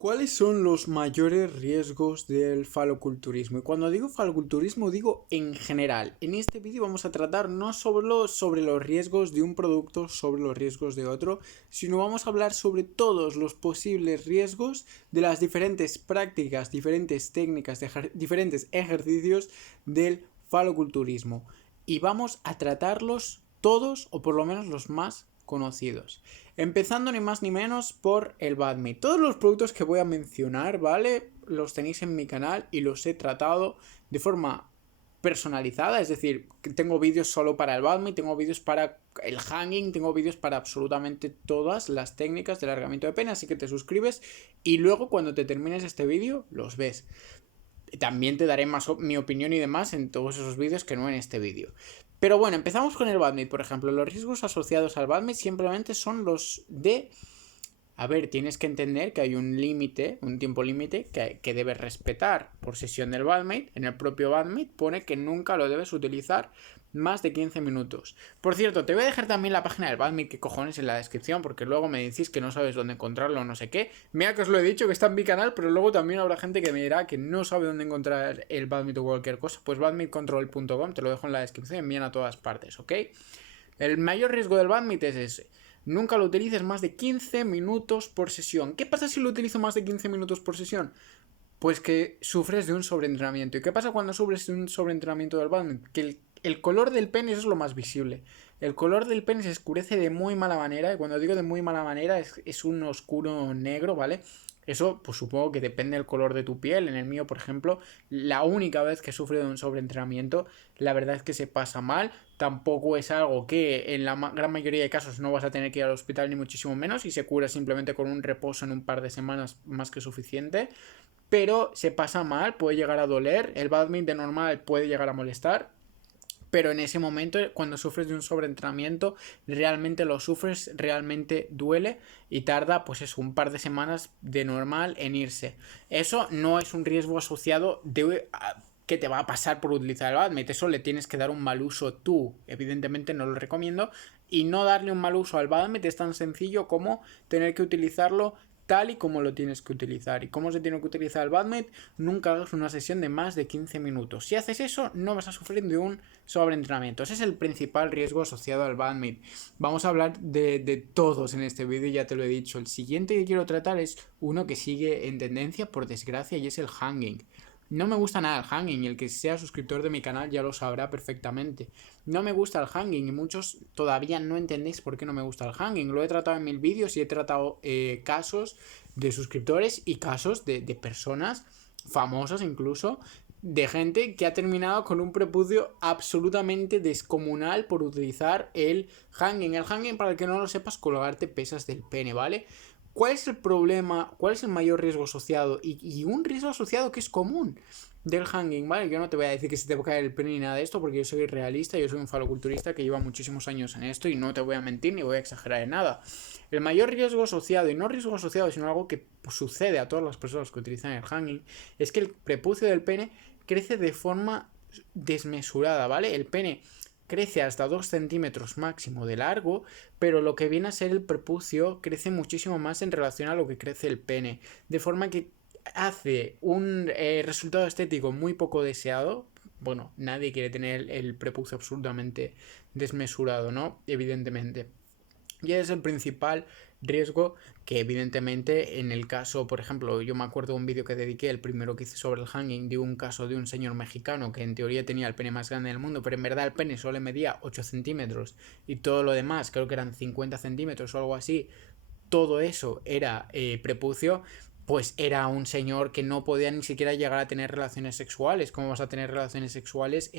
¿Cuáles son los mayores riesgos del faloculturismo? Y cuando digo faloculturismo digo en general. En este vídeo vamos a tratar no solo sobre los riesgos de un producto, sobre los riesgos de otro, sino vamos a hablar sobre todos los posibles riesgos de las diferentes prácticas, diferentes técnicas, diferentes ejercicios del faloculturismo. Y vamos a tratarlos todos, o por lo menos los más conocidos. Empezando ni más ni menos por el BADMI. Todos los productos que voy a mencionar, ¿vale? Los tenéis en mi canal y los he tratado de forma personalizada, es decir, tengo vídeos solo para el BADMI, tengo vídeos para el hanging, tengo vídeos para absolutamente todas las técnicas de alargamiento de pene, así que te suscribes y luego cuando te termines este vídeo los ves. También te daré más mi opinión y demás en todos esos vídeos que no en este vídeo. Pero bueno, empezamos con el BADMI, por ejemplo. Los riesgos asociados al BADMI simplemente son los de... A ver, tienes que entender que hay un límite, un tiempo límite que debes respetar por sesión del BADMI. En el propio BADMI pone que nunca lo debes utilizar más de 15 minutos. Por cierto, te voy a dejar también la página del BADMI, que cojones, en la descripción, porque luego me decís que no sabes dónde encontrarlo o no sé qué. Mira que os lo he dicho, que está en mi canal, pero luego también habrá gente que me dirá que no sabe dónde encontrar el BADMI o cualquier cosa. Pues badmitcontrol.com, te lo dejo en la descripción, envían a todas partes, ¿ok? El mayor riesgo del BADMI es ese. Nunca lo utilices más de 15 minutos por sesión. ¿Qué pasa si lo utilizo más de 15 minutos por sesión? Pues que sufres de un sobreentrenamiento. ¿Y qué pasa cuando sufres de un sobreentrenamiento del BADMI? Que el color del pene es lo más visible. El color del pene se oscurece de muy mala manera. Y cuando digo de muy mala manera es un oscuro negro, ¿vale? Eso, pues supongo que depende del color de tu piel. En el mío, por ejemplo, la única vez que he sufrido de un sobreentrenamiento, la verdad es que se pasa mal. Tampoco es algo que en la gran mayoría de casos no vas a tener que ir al hospital ni muchísimo menos y se cura simplemente con un reposo en un par de semanas más que suficiente. Pero se pasa mal, puede llegar a doler. El BADMI de normal puede llegar a molestar. Pero en ese momento, cuando sufres de un sobreentrenamiento, realmente lo sufres, realmente duele y tarda, pues eso, un par de semanas de normal en irse. Eso no es un riesgo asociado de que te va a pasar por utilizar el BADMIT. Eso le tienes que dar un mal uso tú. Evidentemente no lo recomiendo. Y no darle un mal uso al BADMIT es tan sencillo como tener que utilizarlo tal y como lo tienes que utilizar. ¿Y cómo se tiene que utilizar el BADMIT? Nunca hagas una sesión de más de 15 minutos. Si haces eso, no vas a sufrir de un sobreentrenamiento. Ese es el principal riesgo asociado al BADMIT. Vamos a hablar de todos en este vídeo, ya te lo he dicho. El siguiente que quiero tratar es uno que sigue en tendencia, por desgracia, y es el hanging. No me gusta nada el hanging, y el que sea suscriptor de mi canal ya lo sabrá perfectamente. No me gusta el hanging y muchos todavía no entendéis por qué no me gusta el hanging. Lo he tratado en 1000 vídeos y he tratado casos de suscriptores y casos de personas famosas incluso, de gente que ha terminado con un prepucio absolutamente descomunal por utilizar el hanging. El hanging, para el que no lo sepas, colgarte pesas del pene, ¿vale? ¿Cuál es el problema? ¿Cuál es el mayor riesgo asociado? Y un riesgo asociado que es común del hanging, ¿vale? Yo no te voy a decir que se te va a caer el pene ni nada de esto, porque yo soy realista, yo soy un faloculturista que lleva muchísimos años en esto y no te voy a mentir ni voy a exagerar en nada. El mayor riesgo asociado, y no riesgo asociado, sino algo que sucede a todas las personas que utilizan el hanging, es que el prepucio del pene crece de forma desmesurada, ¿vale? El pene crece hasta 2 centímetros máximo de largo, pero lo que viene a ser el prepucio crece muchísimo más en relación a lo que crece el pene, de forma que hace un resultado estético muy poco deseado. Bueno, nadie quiere tener el prepucio absolutamente desmesurado, ¿no? Evidentemente. Y es el principal riesgo que evidentemente en el caso, por ejemplo, yo me acuerdo de un vídeo que dediqué, el primero que hice sobre el hanging, de un caso de un señor mexicano que en teoría tenía el pene más grande del mundo, pero en verdad el pene solo medía 8 centímetros y todo lo demás, creo que eran 50 centímetros o algo así, todo eso era prepucio. Pues era un señor que no podía ni siquiera llegar a tener relaciones sexuales. ¿Cómo vas a tener relaciones sexuales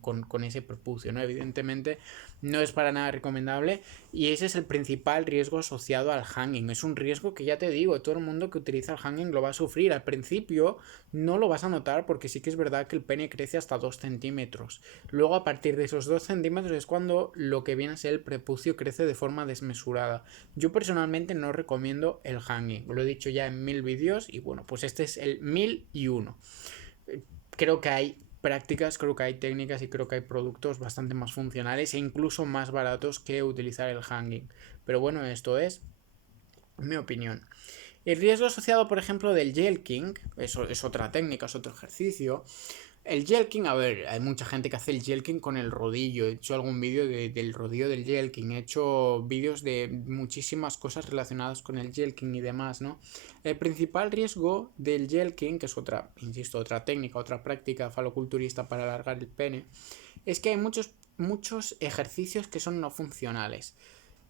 con ese prepucio, ¿no? Evidentemente no es para nada recomendable y ese es el principal riesgo asociado al hanging. Es un riesgo que ya te digo, todo el mundo que utiliza el hanging lo va a sufrir. Al principio no lo vas a notar porque sí que es verdad que el pene crece hasta 2 centímetros. Luego a partir de esos 2 centímetros es cuando lo que viene a ser el prepucio crece de forma desmesurada. Yo personalmente no recomiendo el hanging. Lo he dicho ya en 1000 vídeos y bueno, pues este es el 1001. Creo que hay prácticas, creo que hay técnicas y creo que hay productos bastante más funcionales e incluso más baratos que utilizar el hanging. Pero bueno, esto es mi opinión. El riesgo asociado, por ejemplo, del yelking, eso es otra técnica, es otro ejercicio. El yelking, a ver, hay mucha gente que hace el yelking con el rodillo. He hecho algún vídeo del rodillo del yelking. He hecho vídeos de muchísimas cosas relacionadas con el yelking y demás, ¿no? El principal riesgo del yelking, que es otra, insisto, otra técnica, otra práctica faloculturista para alargar el pene, es que hay muchos ejercicios que son no funcionales.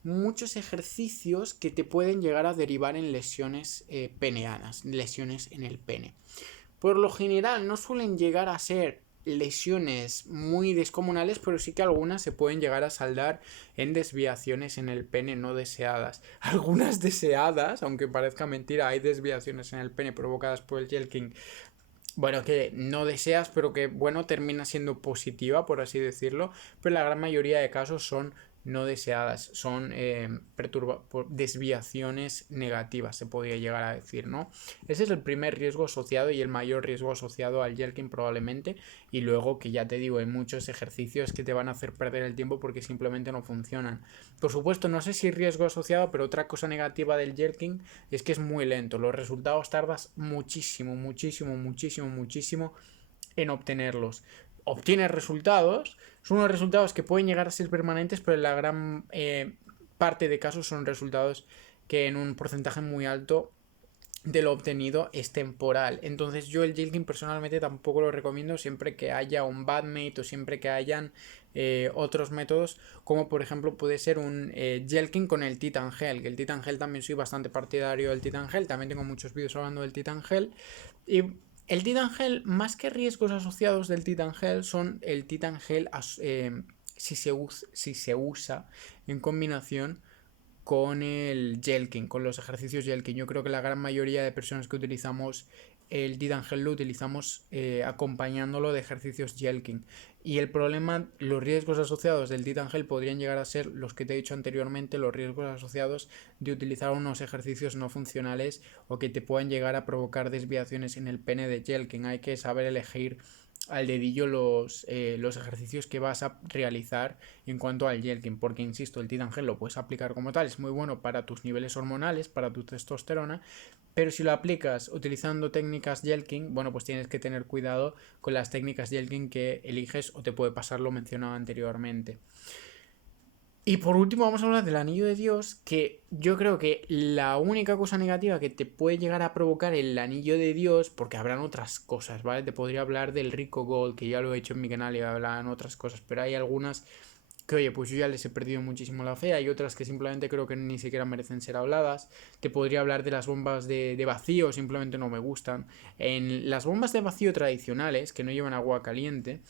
Muchos ejercicios que te pueden llegar a derivar en lesiones peneanas, lesiones en el pene. Por lo general no suelen llegar a ser lesiones muy descomunales, pero sí que algunas se pueden llegar a saldar en desviaciones en el pene no deseadas. Algunas deseadas, aunque parezca mentira, hay desviaciones en el pene provocadas por el yelking, bueno, que no deseas, pero que, bueno, termina siendo positiva, por así decirlo, pero la gran mayoría de casos son no deseadas, son desviaciones negativas, se podría llegar a decir, ¿no? Ese es el primer riesgo asociado y el mayor riesgo asociado al yelking probablemente, y luego que ya te digo, hay muchos ejercicios que te van a hacer perder el tiempo porque simplemente no funcionan. Por supuesto, no sé si riesgo asociado, pero otra cosa negativa del yelking es que es muy lento, los resultados tardas muchísimo en obtenerlos. Obtienes resultados, son unos resultados que pueden llegar a ser permanentes, pero en la gran parte de casos son resultados que en un porcentaje muy alto de lo obtenido es temporal. Entonces yo el yelking personalmente tampoco lo recomiendo siempre que haya un badmate o siempre que hayan otros métodos, como por ejemplo puede ser un yelking con el Titan Gel, que el Titan Gel también soy bastante partidario del Titan Gel, también tengo muchos vídeos hablando del Titan Gel. Y el Titan Gel, más que riesgos asociados del Titan Gel, son el Titan Gel si se usa en combinación con el yelking, con los ejercicios yelking. Yo creo que la gran mayoría de personas que utilizamos el Titan Gel lo utilizamos acompañándolo de ejercicios yelking. Y el problema, los riesgos asociados del Titan Gel podrían llegar a ser los que te he dicho anteriormente, los riesgos asociados de utilizar unos ejercicios no funcionales o que te puedan llegar a provocar desviaciones en el pene de yelking. Hay que saber elegir al dedillo los ejercicios que vas a realizar en cuanto al yelking, porque insisto, el Titan Gel lo puedes aplicar como tal, es muy bueno para tus niveles hormonales, para tu testosterona, pero si lo aplicas utilizando técnicas yelking, bueno, pues tienes que tener cuidado con las técnicas yelking que eliges o te puede pasar lo mencionado anteriormente. Y por último vamos a hablar del anillo de Dios, que yo creo que la única cosa negativa que te puede llegar a provocar el anillo de Dios, porque habrán otras cosas, ¿vale? Te podría hablar del Rico Gold, que ya lo he hecho en mi canal y hablan otras cosas, pero hay algunas que, oye, pues yo ya les he perdido muchísimo la fe, hay otras que simplemente creo que ni siquiera merecen ser habladas. Te podría hablar de las bombas de vacío, simplemente no me gustan. En las bombas de vacío tradicionales, que no llevan agua caliente,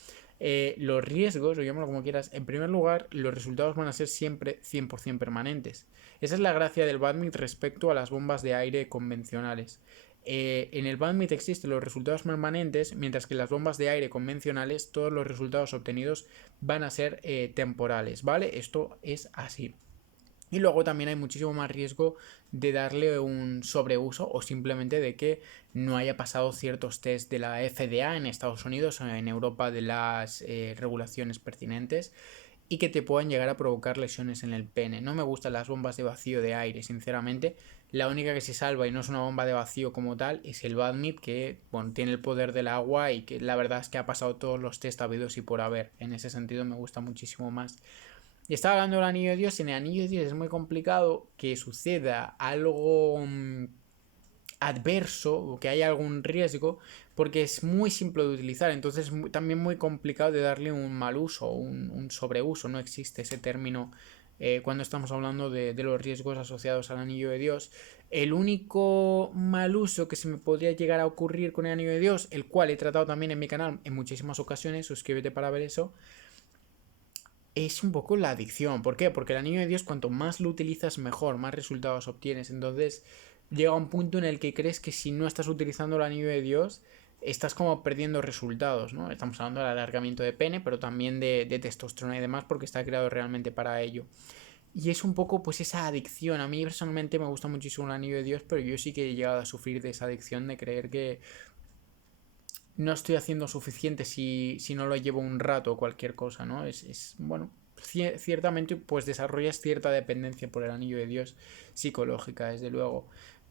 los riesgos, o llámalo como quieras, en primer lugar, los resultados van a ser siempre 100% permanentes. Esa es la gracia del badmint respecto a las bombas de aire convencionales. En el badmint existen los resultados permanentes, mientras que en las bombas de aire convencionales todos los resultados obtenidos van a ser temporales, ¿vale? Esto es así. Y luego también hay muchísimo más riesgo de darle un sobreuso o simplemente de que no haya pasado ciertos test de la FDA en Estados Unidos o en Europa de las regulaciones pertinentes y que te puedan llegar a provocar lesiones en el pene. No me gustan las bombas de vacío de aire, sinceramente. La única que se salva y no es una bomba de vacío como tal es el badmint, que bueno, tiene el poder del agua y que la verdad es que ha pasado todos los test habidos y por haber. En ese sentido me gusta muchísimo más. Y estaba hablando del anillo de Dios y en el anillo de Dios es muy complicado que suceda algo adverso o que haya algún riesgo porque es muy simple de utilizar, entonces es también muy complicado de darle un mal uso, un sobreuso, no existe ese término cuando estamos hablando de los riesgos asociados al anillo de Dios. El único mal uso que se me podría llegar a ocurrir con el anillo de Dios, el cual he tratado también en mi canal en muchísimas ocasiones, suscríbete para ver eso, es un poco la adicción. ¿Por qué? Porque el anillo de Dios, cuanto más lo utilizas, mejor, más resultados obtienes. Entonces, llega un punto en el que crees que si no estás utilizando el anillo de Dios, estás como perdiendo resultados, ¿no? Estamos hablando del alargamiento de pene, pero también de testosterona y demás, porque está creado realmente para ello. Y es un poco, pues, esa adicción. A mí personalmente me gusta muchísimo el anillo de Dios, pero yo sí que he llegado a sufrir de esa adicción de creer que no estoy haciendo suficiente si no lo llevo un rato o cualquier cosa, ¿no? Bueno, ciertamente pues desarrollas cierta dependencia por el anillo de Dios psicológica, desde luego.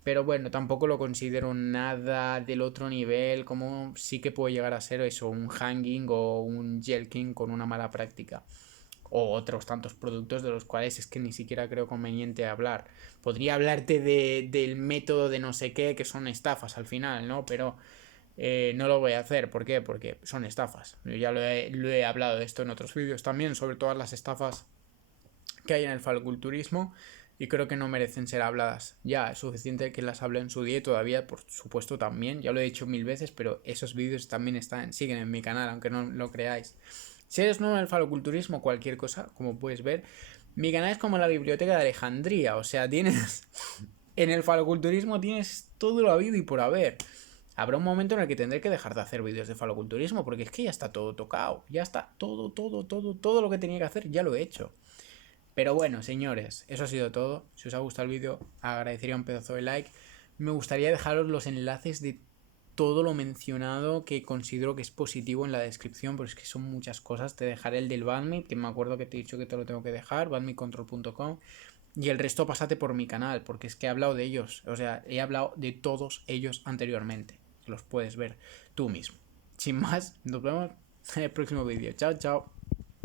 Pero bueno, tampoco lo considero nada del otro nivel, como sí que puede llegar a ser eso, un Hanging o un Jelking con una mala práctica. O otros tantos productos de los cuales es que ni siquiera creo conveniente hablar. Podría hablarte del método de no sé qué, que son estafas al final, ¿no? Pero no lo voy a hacer. ¿Por qué? Porque son estafas. Yo ya lo he hablado de esto en otros vídeos también, sobre todas las estafas que hay en el faloculturismo, y creo que no merecen ser habladas. Ya es suficiente que las hable en su día y todavía, por supuesto, también. Ya lo he dicho 1000 veces, pero esos vídeos también siguen en mi canal, aunque no lo creáis. Si eres nuevo en el faloculturismo, cualquier cosa, como puedes ver, mi canal es como la biblioteca de Alejandría. O sea, tienes... En el faloculturismo tienes todo lo habido y por haber. Habrá un momento en el que tendré que dejar de hacer vídeos de faloculturismo, porque es que ya está todo tocado. Ya está todo lo que tenía que hacer, ya lo he hecho. Pero bueno, señores, eso ha sido todo. Si os ha gustado el vídeo, agradecería un pedazo de like. Me gustaría dejaros los enlaces de todo lo mencionado que considero que es positivo en la descripción, porque es que son muchas cosas. Te dejaré el del Badme, que me acuerdo que te he dicho que te lo tengo que dejar, badmecontrol.com. Y el resto pásate por mi canal, porque es que he hablado de ellos. O sea, he hablado de todos ellos anteriormente. Los puedes ver tú mismo. Sin más, nos vemos en el próximo vídeo. Chao, chao.